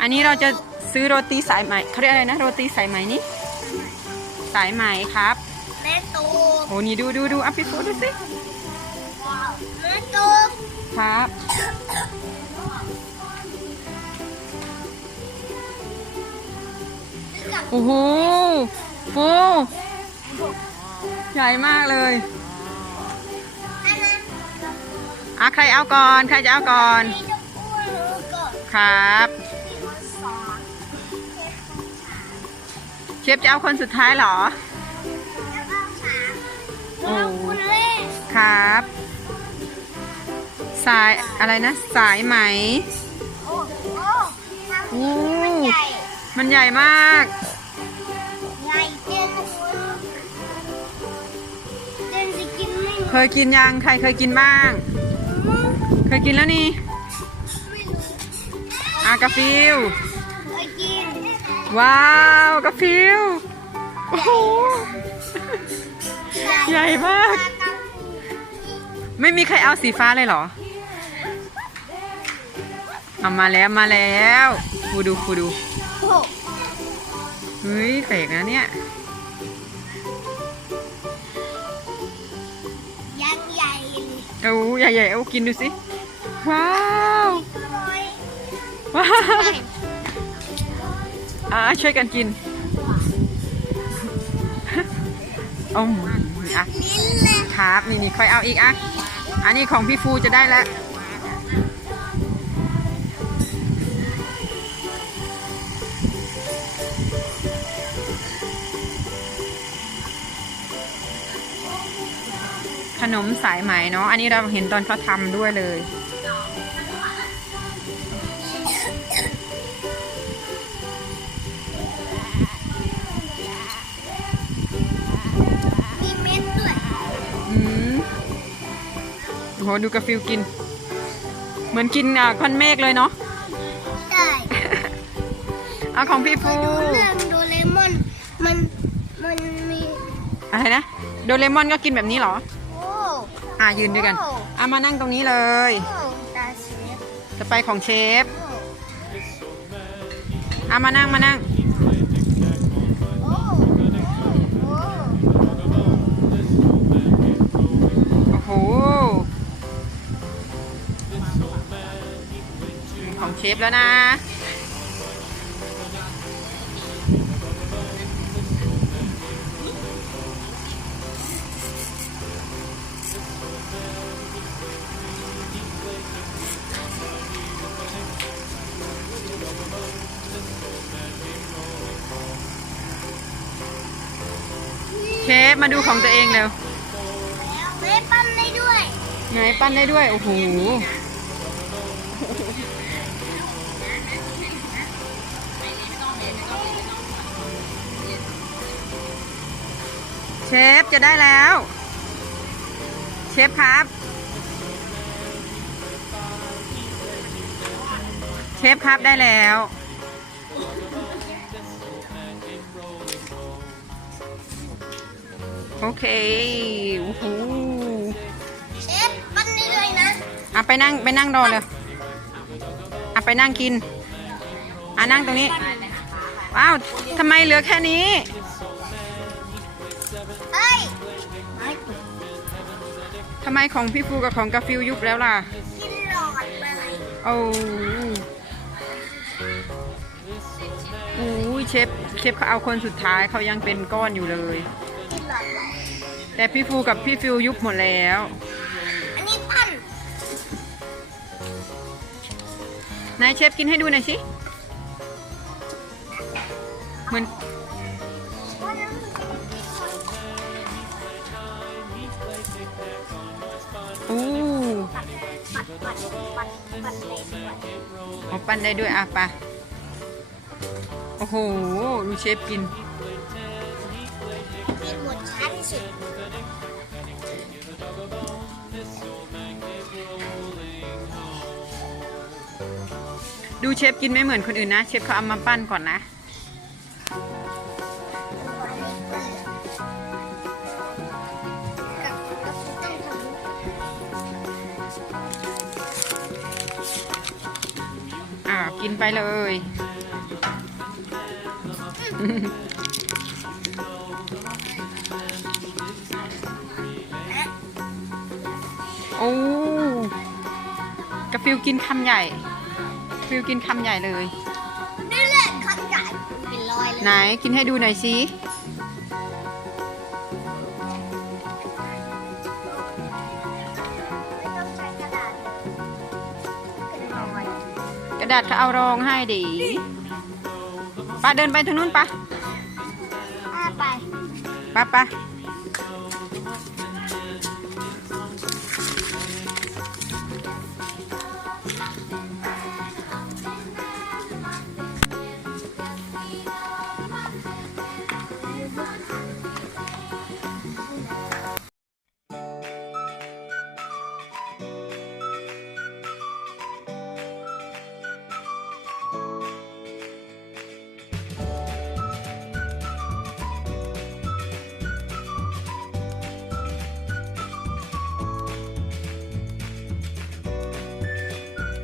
อันนี้เราจะซื้อโรตีสายไหมเขาเรียกอะไรนะโรตีสายไหมนี่สายไหมครับแม่ตูโอ้นี่ดูดูดูอะพี่ฟูดูสิแม่ตูครับโอ้โหฟูใหญ่มากเลยอันนั้นอะใครเอาก่อน ใครจะเอาก่อนมีจะพูดหรือก่อนครับ เชฟจะเอาคนสุดท้ายเหรอแล้วก็สามโอ้แล้วคุณเล่นครับ สายอะไรนะ สายไหมโอ้โหทำโอ้มันใหญ่มันใหญ่มากใหญ่เกินคุณเดินจะกินไม่หมเคดยกินยัง ใครเคยกินบ้าง เคยกินแล้วนี่ไม่รู้อากาฟิลเคยกิน ว้าวกาฟิลโอ้โหใหญ่มาก ไม่มีใครเอาสีฟ้าเลยเหรอ เอามาแล้วมาแล้วฟูดูฟูดูโอ้โหเฮ้ยแปลกนะเนี่ยยังใหญ่เลยเอาใหญ่ๆเอากินดูสิ ว้าวน้อยว้าว อะช่วยกันกินเอาอะครับนี่นี่ค่อยเอาอีกอะ อันนี้ของพี่ฟูจะได้แล้วขนมสายไหมเนาะ อันนี้เราเห็นตอนเขาทำด้วยเลย โอ้โหดูกาฟิลกิน เหมือนกินอะคอนเมฆเลยเนาะใช่เอาของพี่ฟูดูเรื่องโดเรมอนมันมันมีอะไรนะโดเรมอนก็กินแบบนี้เหรอโอ้อะยืนด้วยกันอะมานั่งตรงนี้เลย โอ้ตาเชฟจะไปของเชฟโอ้อะมานั่งมานั่ง ของเชฟแล้วนะ เชฟมาดูของตัวเองเร็วแล้วเวฟปั้นได้ด้วยไหนปั้นได้ด้วย โอ้โห เชฟจะได้แล้ว เชฟครับ เชฟครับได้แล้ว โอเคโอ้โหเชฟปั้นได้ด้วยนะอะไปนั่งไปนั่งรอเลยอะไปนั่งกิน อะนั่งตรงนี้ ว้าวทำไมเหลือแค่นี้ำไมของพี่ฟูกับของกาฟิลยุบแล้วล่ะกินหลอดเลยโอ้โอ้ยเชฟเชฟเขาเอาคนสุดท้ายเขายังเป็นก้อนอยู่เลย กินหลอดเลยแต่พี่ฟูกับพี่ฟิลยุบหมดแล้ว อันนี้ปั้นนายเชฟกินให้ดูหน่อยสิเหมือน ปัดปัดปัดปัดเลยด้วยเอาปั้นได้ด้วยอะปะโอ้โห ดูเชฟกิน กินหมดช้าที่สุดดูเชฟกินไม่เหมือนคนอื่นนะ เชฟเขาเอามาปั้นก่อนนะ กินไปเลยอโอ้กระฟิวกินคำใหญ่ ฟิวกินคำใหญ่เลย นี่แหละขันใหญ่เป็นรอยเลย ไหนกินให้ดูหน่อยสิ ดัดเขาเอารองให้ดิป้าเดินไปทางนู้นป้าป้าไปป้าป้า